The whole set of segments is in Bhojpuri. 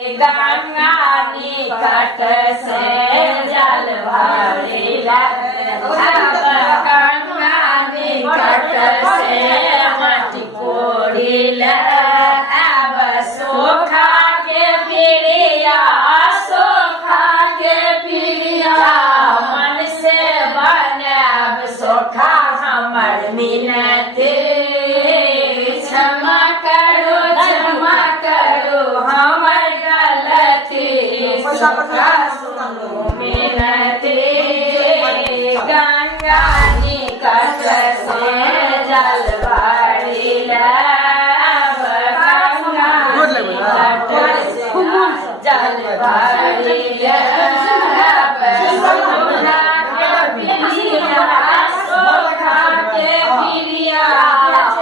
गंगा निकट से जल भरिला, गंगा निकट से माटी कोड़िला, अब सोखा के प्रिया, सोखा के प्रिया, मन से बनब सोखा हमर मिनती, क्षमा करो हमर गलती, सोखा सुनो मिनती, गंगा निकट से जल भरिला, गंगा निकट से जल भरिला, सोखा के प्रिया,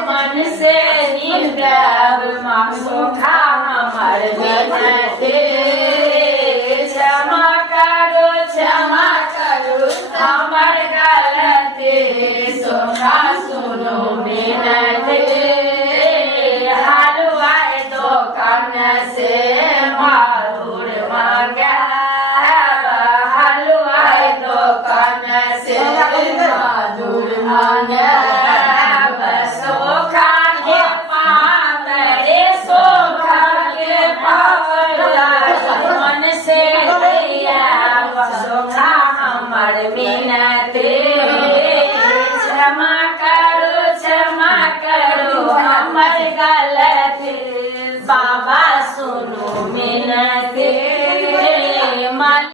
मन से निंदब सोखा हमर मिनती, क्षमा करो हमर गलती, सोखा सुनो मिनती, हलवाई दुकान से माधुर मंगाब, हलवाई दुकान से माधुर मंगाब, सोखा के पातरे, सोखा के पावला, मन से दिया सोखा हमर मिनती, क्षमा करो हमर गलती।